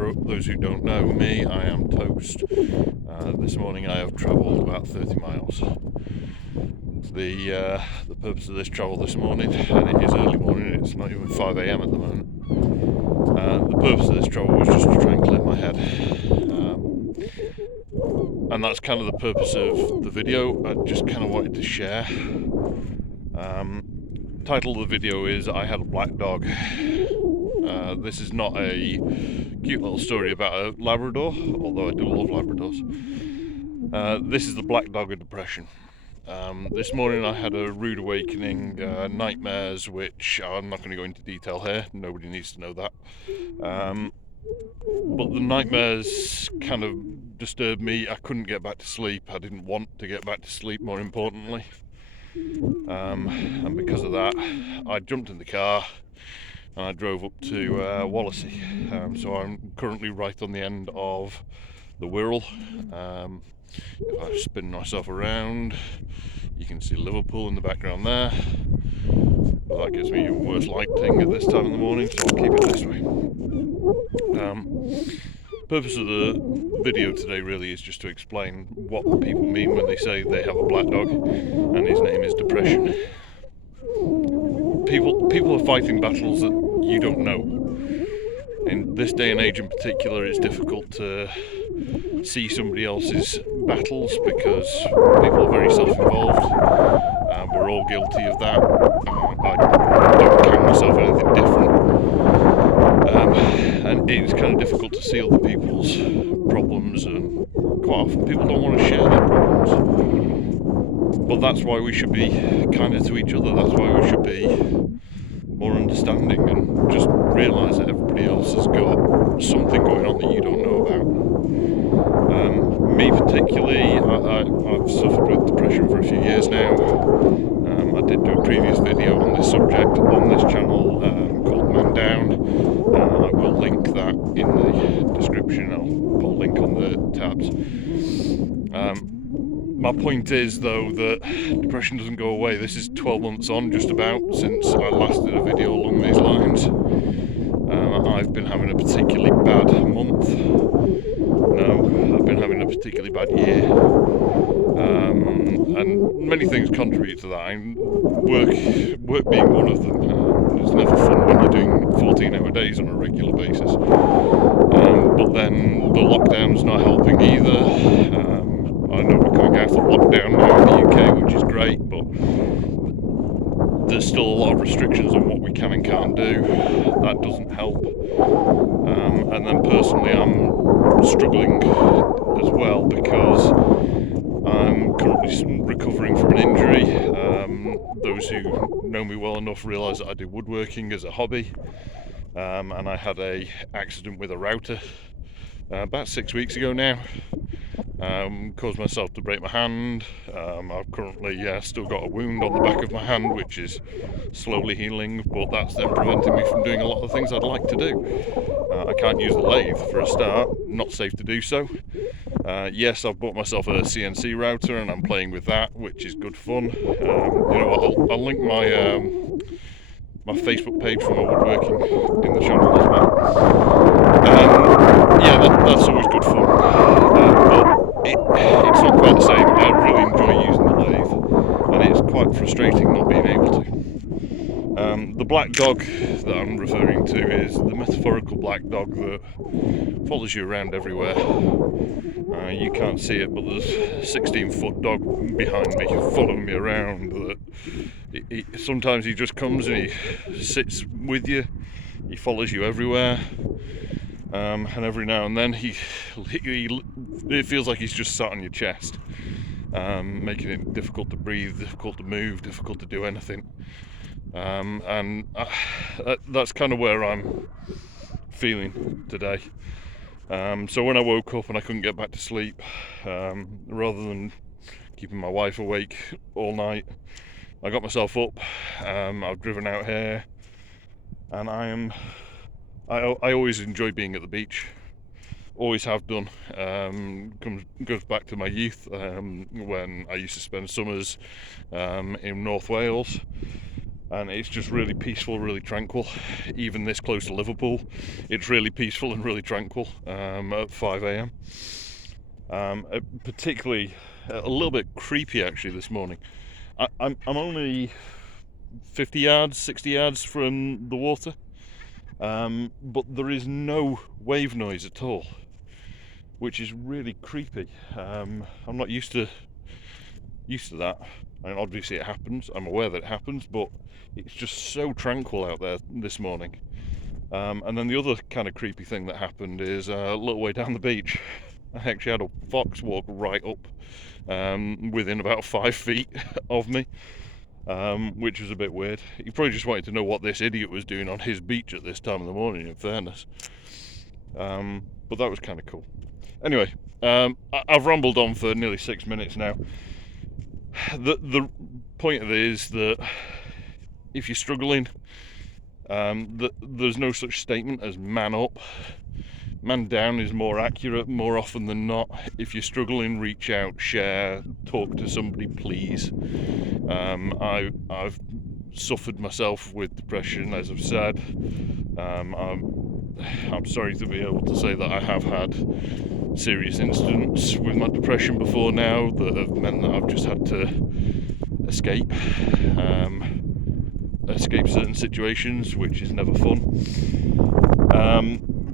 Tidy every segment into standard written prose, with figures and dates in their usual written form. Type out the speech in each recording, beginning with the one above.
for those who don't know me, I am Toast. This morning I have travelled about 30 miles. The purpose of this travel this morning, and it is early morning, it's not even 5 a.m. at the moment. The purpose of this travel was just to try and clear my head. And that's kind of the purpose of the video. I just kind of wanted to share. Title of the video is I Had a Black Dog. This is not a cute little story about a Labrador, although I do love Labradors. This is the black dog of depression. This morning I had a rude awakening, nightmares, which I'm not going to go into detail here, nobody needs to know that. But the nightmares kind of disturbed me. I couldn't get back to sleep. I didn't want to get back to sleep, more importantly. And because of that, I jumped in the car and I drove up to Wallasey. So I'm currently right on the end of the Wirral. If I spin myself around, you can see Liverpool in the background there. But that gives me even worse lighting at this time of the morning, so I'll keep it this way. Purpose of the video today really is just to explain what people mean when they say they have a black dog and his name is depression. People are fighting battles that you don't know. In this day and age in particular, it's difficult to see somebody else's battles because people are very self-involved. We're all guilty of that. I don't count myself anything different. And it's kind of difficult to see other people's problems, and quite often people don't want to share their problems. But that's why we should be kinder to each other. That's why we should be more understanding and just realise that everybody else has got something going on that you don't know about. Me particularly, I've suffered with depression for a few years now. I did do a previous video on this subject on this channel called Man Down. I will link that in the description. I'll put a link on the tabs. My point is, though, that depression doesn't go away. This is 12 months on, just about, since I last did a video along these lines. I've been having a particularly bad month. No, I've been having a particularly bad year. And many things contribute to that. Work being one of them. It's never fun when you're doing 14-hour days on a regular basis. But then the lockdown's not helping either. I know we're coming out of lockdown now in the UK, which is great, but there's still a lot of restrictions on what we can and can't do. That doesn't help. And then personally, I'm struggling as well because I'm currently recovering from an injury. Those who know me well enough realise that I do woodworking as a hobby, and I had an accident with a router about 6 weeks ago now. Caused myself to break my hand. I've currently still got a wound on the back of my hand, which is slowly healing, but that's then preventing me from doing a lot of things I'd like to do. I can't use the lathe for a start, not safe to do so. Yes, I've bought myself a CNC router and I'm playing with that, which is good fun. You know what, I'll link my my Facebook page for my woodworking in the channel as well. That's always good fun. But it's not quite the same. I really enjoy using the lathe, and it's quite frustrating not being able to. The black dog that I'm referring to is the metaphorical black dog that follows you around everywhere. You can't see it, but there's a 16-foot dog behind me following me around. Sometimes he just comes and he sits with you. He follows you everywhere. And every now and then it feels like he's just sat on your chest, making it difficult to breathe, difficult to move, difficult to do anything. And that's kind of where I'm feeling today. So when I woke up and I couldn't get back to sleep, rather than keeping my wife awake all night, I got myself up. I've driven out here, and I always enjoy being at the beach. Always have done. Goes back to my youth, when I used to spend summers in North Wales. and it's just really peaceful, really tranquil. Even this close to Liverpool, it's really peaceful and really tranquil at 5 a.m. Particularly a little bit creepy actually this morning. I'm only 50 yards, 60 yards from the water, but there is no wave noise at all, which is really creepy. I'm not used to that. And obviously it happens, I'm aware that it happens, but it's just so tranquil out there this morning. And then the other kind of creepy thing that happened is a little way down the beach, I actually had a fox walk right up within about 5 feet of me, which was a bit weird. He probably just wanted to know what this idiot was doing on his beach at this time of the morning, in fairness. But that was kind of cool. Anyway, I've rambled on for nearly 6 minutes now. The point of it is that if you're struggling, there's no such statement as man up. Man down is more accurate more often than not. If you're struggling, reach out, share, talk to somebody, please. I've suffered myself with depression, as I've said. I'm sorry to be able to say that I have had serious incidents with my depression before now that have meant that I've just had to escape certain situations, which is never fun.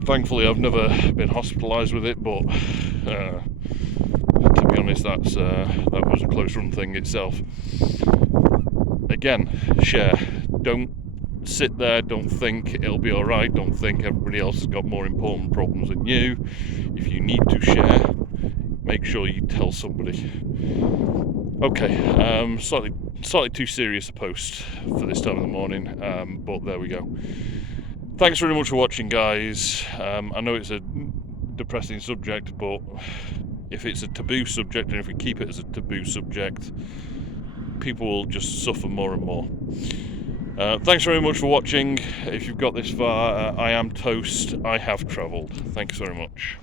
Thankfully I've never been hospitalised with it, but to be honest, that was a close run thing itself. Again, share. Don't sit there, don't think it'll be alright, don't think everybody else has got more important problems than you. If you need to share, make sure you tell somebody. Okay, slightly too serious a post for this time of the morning, but there we go. Thanks very much for watching, guys. I know it's a depressing subject, but if it's a taboo subject, and if we keep it as a taboo subject, people will just suffer more and more. Thanks very much for watching. If you've got this far, I am toast. I have travelled. Thanks very much.